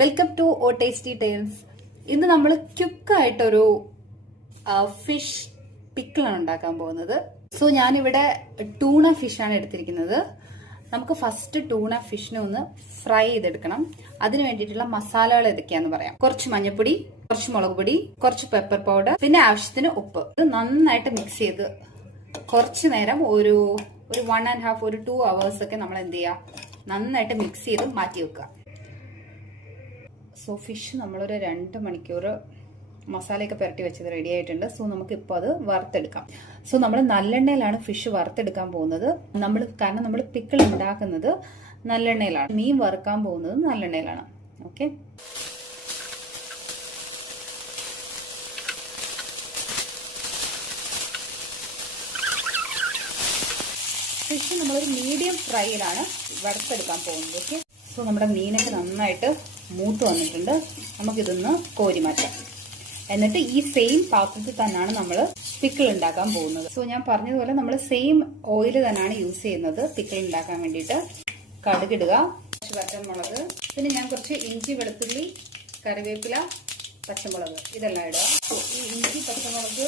Welcome to O tasty tales. ഇന്ന് നമ്മൾ ക്വിക്കായിട്ടൊരു fish പിക്കിളാണ് ഉണ്ടാക്കാൻ പോകുന്നത്. സോ ഞാനിവിടെ ടൂണ ഫിഷാണ് എടുത്തിരിക്കുന്നത്. നമുക്ക് ഫസ്റ്റ് ടൂണ ഫിഷിനെ ഒന്ന് ഫ്രൈ ചെയ്തെടുക്കണം. അതിന് വേണ്ടിയിട്ടുള്ള മസാലകൾ ഏതൊക്കെയാന്ന് പറയാം. കുറച്ച് മഞ്ഞൾപ്പൊടി, കുറച്ച് മുളക് പൊടി, കുറച്ച് പെപ്പർ പൗഡർ, പിന്നെ ആവശ്യത്തിന് ഉപ്പ്. ഇത് നന്നായിട്ട് മിക്സ് ചെയ്ത് കുറച്ച് നേരം ഒരു 1.5 ഒരു 2 hours ഒക്കെ നമ്മൾ എന്ത് ചെയ്യുക, നന്നായിട്ട് മിക്സ് ചെയ്ത് മാറ്റി വെക്കുക. സോ ഫിഷ് നമ്മളൊരു 2 മണിക്കൂർ മസാലയൊക്കെ പുരട്ടി വെച്ചത് റെഡി ആയിട്ടുണ്ട്. സോ നമുക്കിപ്പോൾ അത് വറുത്തെടുക്കാം. സോ നമ്മൾ നല്ലെണ്ണയിലാണ് ഫിഷ് വറുത്തെടുക്കാൻ പോകുന്നത്. കാരണം നമ്മൾ പിക്കിൾ ഉണ്ടാക്കുന്നത് നല്ലെണ്ണയിലാണ്, മീൻ വറുക്കാൻ പോകുന്നത് നല്ലെണ്ണയിലാണ്. ഓക്കെ, ഫിഷ് നമ്മളൊരു മീഡിയം ഫ്രൈയിലാണ് വറുത്തെടുക്കാൻ പോകുന്നത്. ഓക്കെ, സോ നമ്മുടെ മീനൊക്കെ നന്നായിട്ട് മൂത്ത് വന്നിട്ടുണ്ട്. നമുക്കിതൊന്ന് കോരി മാറ്റാം. എന്നിട്ട് ഈ സെയിം പാത്രത്തിൽ തന്നെയാണ് നമ്മൾ പിക്കിൾ ഉണ്ടാക്കാൻ പോകുന്നത്. സോ ഞാൻ പറഞ്ഞതുപോലെ നമ്മൾ സെയിം ഓയിൽ തന്നെയാണ് യൂസ് ചെയ്യുന്നത് പിക്കിൾ ഉണ്ടാക്കാൻ വേണ്ടിയിട്ട്. കടുകിടുക, കുറച്ച് പച്ചമുളക്, പിന്നെ ഞാൻ കുറച്ച് ഇഞ്ചി, വെളുത്തുള്ളി, കറിവേപ്പില, പച്ചമുളക് ഇതെല്ലാം ഇടുക. ഈ ഇഞ്ചി, പച്ചമുളക്,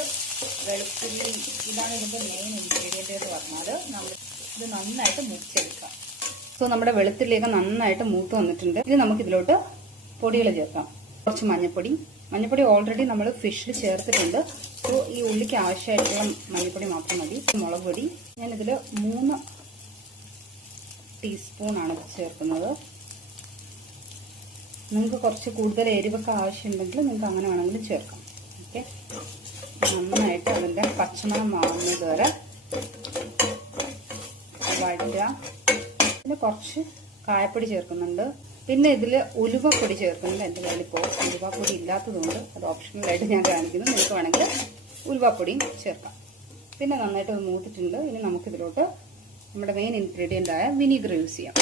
വെളുത്തുള്ളി ഇതാണ് ഇതിൻ്റെ മെയിൻ ഇൻഗ്രീഡിയൻ്റ് എന്ന് പറഞ്ഞാൽ നമ്മൾ ഇത് നന്നായിട്ട് മുറിച്ചെടുക്കാം. സോ നമ്മുടെ വെളുത്തുള്ളിയൊക്കെ നന്നായിട്ട് മൂത്ത് വന്നിട്ടുണ്ട്. ഇനി നമുക്ക് ഇതിലോട്ട് പൊടികൾ ചേർക്കാം. കുറച്ച് മഞ്ഞൾപ്പൊടി ഓൾറെഡി നമ്മൾ ഫിഷിൽ ചേർത്തിട്ടുണ്ട്. സോ ഈ ഉള്ളിക്ക് ആവശ്യമായിട്ടുള്ള മഞ്ഞൾപ്പൊടി മാത്രം മതി. മുളക് പൊടി ഞാനിതിൽ 3 ടീസ്പൂണാണ് ചേർക്കുന്നത്. നിങ്ങൾക്ക് കുറച്ച് കൂടുതൽ എരിവൊക്കെ ആവശ്യമുണ്ടെങ്കിൽ നിങ്ങൾക്ക് അങ്ങനെ വേണമെങ്കിലും ചേർക്കാം. ഓക്കെ, നന്നായിട്ട് അതിൻ്റെ പച്ചമണം മാറുന്നത് വരെ വഴറ്റുക. പിന്നെ കുറച്ച് കായപ്പൊടി ചേർക്കുന്നുണ്ട്. പിന്നെ ഇതിൽ ഉലുവപ്പൊടി ചേർക്കുന്നുണ്ട്. എൻ്റെ കയ്യിൽ ഇപ്പോൾ ഉലുവപ്പൊടി ഇല്ലാത്തതുകൊണ്ട് അത് ഓപ്ഷണലായിട്ട് ഞാൻ കാണിക്കുന്നു. നിങ്ങൾക്ക് വേണമെങ്കിൽ ഉലുവപ്പൊടിയും ചേർക്കാം. പിന്നെ നന്നായിട്ട് അത് മൂത്തിട്ടുണ്ട്. ഇനി നമുക്കിതിലോട്ട് നമ്മുടെ മെയിൻ ഇൻഗ്രീഡിയൻ്റ് ആയ വിനീഗർ യൂസ് ചെയ്യാം.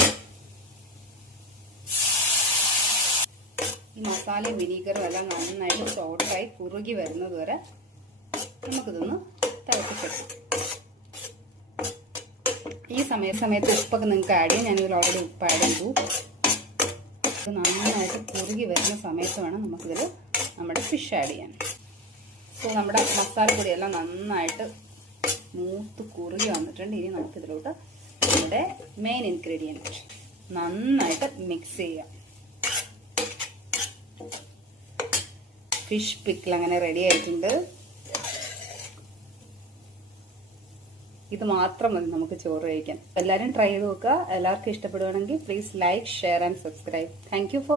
ഈ മസാലയും വിനീഗറും എല്ലാം നന്നായിട്ട് സോട്ടായി കുറുകി വരുന്നത് വരെ നമുക്കിതൊന്ന് തിളപ്പിച്ചെടുക്കാം. ഈ സമയത്ത് ഉപ്പൊക്കെ നിങ്ങൾക്ക് ആഡ് ചെയ്യാം. ഞാനിതിൽ ഓൾറെഡി ഉപ്പ് ആഡ് ചെയ്തു. ഇത് നന്നായിട്ട് കുറുകി വരുന്ന സമയത്ത് വേണം നമുക്കിതിൽ നമ്മുടെ ഫിഷ് ആഡ് ചെയ്യാൻ. സോ നമ്മുടെ മസാലപ്പൊടിയെല്ലാം നന്നായിട്ട് മൂത്ത് കുറുകി വന്നിട്ടുണ്ട്. ഇനി നമുക്കിതിലോട്ട് നമ്മുടെ മെയിൻ ഇൻഗ്രീഡിയൻറ്റ് നന്നായിട്ട് മിക്സ് ചെയ്യാം. ഫിഷ് പിക്കിൾ അങ്ങനെ റെഡി ആയിട്ടുണ്ട്. ഇത് മാത്രം മതി നമുക്ക് ചോറ് കഴിക്കാൻ. എല്ലാവരും ട്രൈ ചെയ്ത് നോക്കുക. എല്ലാവർക്കും ഇഷ്ടപ്പെടുകയാണെങ്കിൽ please like, share and subscribe. Thank you for